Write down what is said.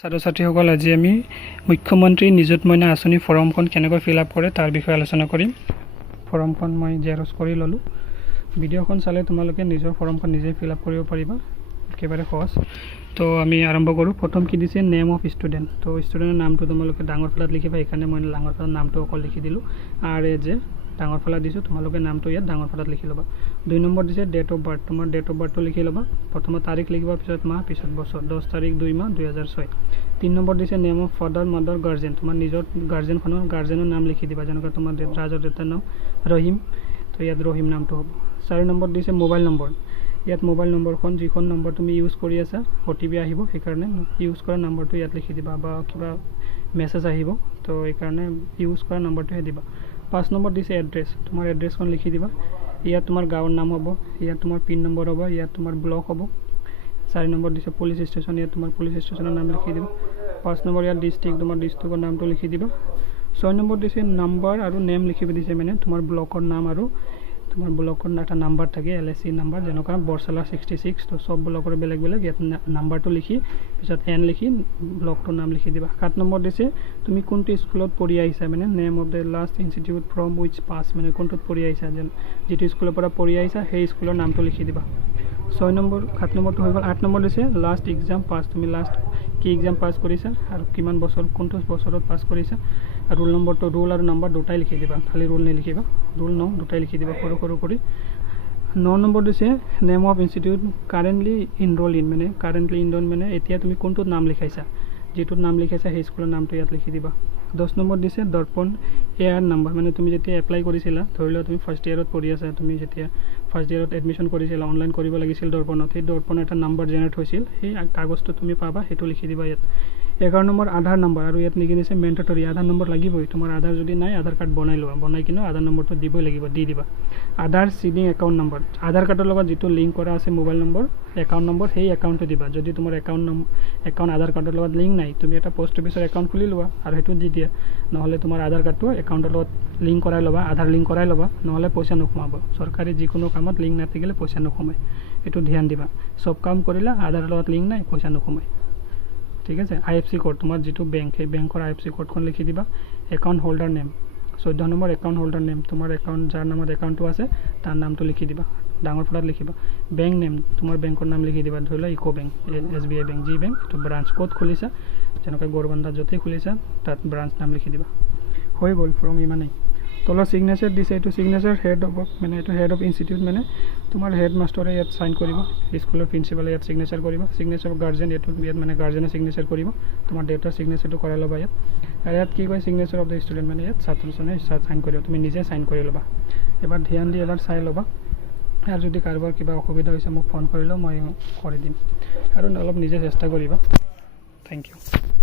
ছাত্ৰ ছাত্ৰীসকল আজি আমি মুখ্যমন্ত্ৰী নিযুত মইনা আঁচনি ফৰ্মখন কেনেকৈ ফিল আপ কৰে তাৰ বিষয়ে আলোচনা কৰিম। ফৰ্মখন মই জেৰক্স কৰি ল'লোঁ। ভিডিঅ'খন চালে তোমালোকে নিজৰ ফৰ্মখন নিজে ফিল আপ কৰিব পাৰিবা, একেবাৰে সহজ। তো আমি আৰম্ভ কৰোঁ। প্ৰথম কি দিছে, নেম অফ ষ্টুডেণ্ট। তো ষ্টুডেণ্টৰ নামটো তোমালোকে ডাঙৰ ফলাত লিখিবা, সেইকাৰণে মই ডাঙৰ ফলাত নামটো অকল লিখি দিলোঁ। আৰু যে ডাঙৰ ফলাত দিছোঁ, তোমালোকে নামটো ইয়াত ডাঙৰ ফলাত লিখি ল'বা। 2 নম্বৰ দিছে ডেট অফ বাৰ্থ। তোমাৰ ডেট অফ বাৰ্থটো লিখি ল'বা। প্ৰথমত তাৰিখ লিখিবা, পিছত মাহ, পিছত বছৰ। 10 তাৰিখ 2 মাহ 2006। 3 নম্বৰ দিছে name of father mother guardian. তোমাৰ নিজৰ গাৰ্জেনৰ নাম লিখি দিবা, যেনেকৈ তোমাৰ ৰাজৰ দেউতাৰ নাম ৰহিম, তো ইয়াত ৰহিম নামটো হ'ব। 4 নম্বৰ দিছে মোবাইল নম্বৰ। ইয়াত মোবাইল নম্বৰখন যিখন নম্বৰ তুমি ইউজ কৰি আছা, OTP আহিব, সেইকাৰণে ইউজ কৰা নম্বৰটো ইয়াত লিখি দিবা, বা কিবা মেছেজ আহিব, তো এইকাৰণে ইউজ কৰা নম্বৰটোহে দিবা। 5 নম্বৰ দিছে এড্ৰেছ। তোমাৰ এড্ৰেছখন লিখি দিবা। ইয়াত তোমাৰ গাঁৱৰ নাম হ'ব, ইয়াত তোমাৰ পিন নম্বৰ হ'ব, ইয়াত তোমাৰ ব্লক হ'ব। 4 নম্বৰ দিছে পুলিচ ষ্টেচন। ইয়াত তোমাৰ পুলিচ ষ্টেচনৰ নাম লিখি দিবা। 5 নম্বৰ ইয়াত ডিষ্ট্ৰিক্ট, তোমাৰ ডিষ্ট্ৰিক্টৰ নামটো লিখি দিবা। 6 নম্বৰ দিছে নাম্বাৰ আৰু নেম লিখিব দিছে, মানে তোমাৰ ব্লকৰ নাম আৰু তোমাৰ ব্লকৰ এটা নাম্বাৰ থাকে, LSC নাম্বাৰ, যেনেকুৱা বৰচালা 66। তো চব ব্লকৰ বেলেগ বেলেগ, ইয়াত নাম্বাৰটো লিখি পিছত N লিখি ব্লকটোৰ নাম লিখি দিবা। 7 নম্বৰ দিছে তুমি কোনটো স্কুলত পঢ়ি আহিছা, মানে name of the last institute from which pass, মানে কোনটোত পঢ়ি আহিছা, যিটো স্কুলৰ পৰা পঢ়ি আহিছা সেই স্কুলৰ নামটো লিখি দিবা। 6 নম্বৰ 7 নম্বৰটো হৈ গ'ল। 8 নম্বৰ দিছে লাষ্ট এক্সাম পাছ। তুমি লাষ্ট কি এক্সাম পাছ কৰিছা আৰু কিমান বছৰ, কোনটো বছৰত পাছ কৰিছা। আৰু ৰোল নম্বৰটো, ৰোল আৰু নম্বৰ দুটাই লিখি দিবা, খালি ৰোল নিলিখিবা, ৰোল দুটাই লিখি দিবা সৰু সৰু কৰি। 9 নম্বৰ দিছে name of institute currently enrol in, মানে কাৰেণ্টলি ইনৰোল মানে এতিয়া তুমি কোনটোত নাম লিখাইছা, যিটোত নাম লিখাইছা সেই স্কুলৰ নামটো ইয়াত লিখি দিবা। 10 নম্বৰ দিছে দৰ্পণ এয়াৰ নাম্বাৰ, মানে তুমি যেতিয়া এপ্লাই কৰিছিলা, ধৰি লোৱা তুমি ফাৰ্ষ্ট ইয়েৰত পঢ়ি আছা, তুমি যেতিয়া ফাৰ্ষ্ট ইয়েৰত এডমিশ্যন কৰিছিলা, অনলাইন কৰিব লাগিছিল দৰ্পণত, সেই দৰ্পণৰ এটা নাম্বাৰ জেনেৰেট হৈছিল, সেই কাগজটো তুমি পাবা, সেইটো লিখি দিবা ইয়াত। 11 নম্বৰ আধাৰ নম্বৰ, আৰু ইয়াত লিখি দিছে মেণ্ডেটৰী, আধাৰ নম্বৰ লাগিবই। তোমাৰ আধাৰ যদি নাই, আধাৰ কাৰ্ড বনাই লোৱা, বনাই কিনে আধাৰ নম্বৰটো দিবই লাগিব, দি দিবা। আধাৰ চিডিং একাউণ্ট নম্বৰ, আধাৰ কাৰ্ডৰ লগত যিটো লিংক কৰা আছে মোবাইল নম্বৰ, একাউণ্ট নম্বৰ, সেই একাউণ্টটো দিবা। যদি তোমাৰ একাউণ্ট আধাৰ কাৰ্ডৰ লগত লিংক নাই, তুমি এটা পোষ্ট অফিচৰ একাউণ্ট খুলি লোৱা আৰু সেইটো দি দিয়া, নহ'লে তোমাৰ আধাৰ কাৰ্ডটো একাউণ্টৰ লগত লিংক কৰাই ল'বা, আধাৰ লিংক কৰাই ল'বা, নহ'লে পইচা নোসোমাব। চৰকাৰী যিকোনো কামত লিংক নাথাকিলে পইচা নোসোমায়, এইটো ধ্যান দিবা। চব কাম কৰিলে আধাৰৰ লগত লিংক নাই, পইচা নোসোমায়, ঠিক আছে। IFC কোড, তোমাৰ যিটো বেংক, সেই বেংকৰ IFC কোডখন লিখি দিবা। Account holder name. 14 number account holder name, তোমাৰ একাউণ্ট যাৰ নামত একাউণ্টটো আছে তাৰ নামটো লিখি দিবা, ডাঙৰ ফলাত লিখিবা। বেংক নেম, তোমাৰ বেংকৰ নাম লিখি দিবা, ধৰি লোৱা ইউকো বেংক, SBI বেংক, যি বেংক, এইটো ব্ৰাঞ্চ ক'ত খুলিছা, যেনেকৈ গৌৰবান্ধাত য'তেই খুলিছা তাত ব্ৰাঞ্চ নাম লিখি দিবা। হৈ গ'ল ফৰ্ম, ইমানেই। তলত চিগনেচাৰ দিছে, এইটো চিগনেচাৰ হেড অফ, মানে এইটো হেড অফ ইনষ্টিটিউট, মানে তোমাৰ হেড মাষ্টৰে ইয়াত চাইন কৰিব, স্কুলৰ প্ৰিন্সিপালে ইয়াত চিগনেচাৰ কৰিব। চিগনেচাৰ অফ গাৰ্জেন, এইটো ইয়াত মানে গাৰ্জেনে চিগনেচাৰ কৰিব, তোমাৰ দেউতাৰ চিগনেচাৰটো কৰাই ল'বা ইয়াত। আৰু ইয়াত কি কয়, চিগনেচাৰ অফ দ্য ষ্টুডেণ্ট, মানে ইয়াত ছাত্ৰজনে চাইন কৰিব, তুমি নিজে চাইন কৰি ল'বা। এবাৰ ধ্যান দি এবাৰ চাই ল'বা, আৰু যদি কাৰোবাৰ কিবা অসুবিধা হৈছে মোক ফোন কৰিলেও মই কৰি দিম, আৰু অলপ নিজে চেষ্টা কৰিবা। Thank U.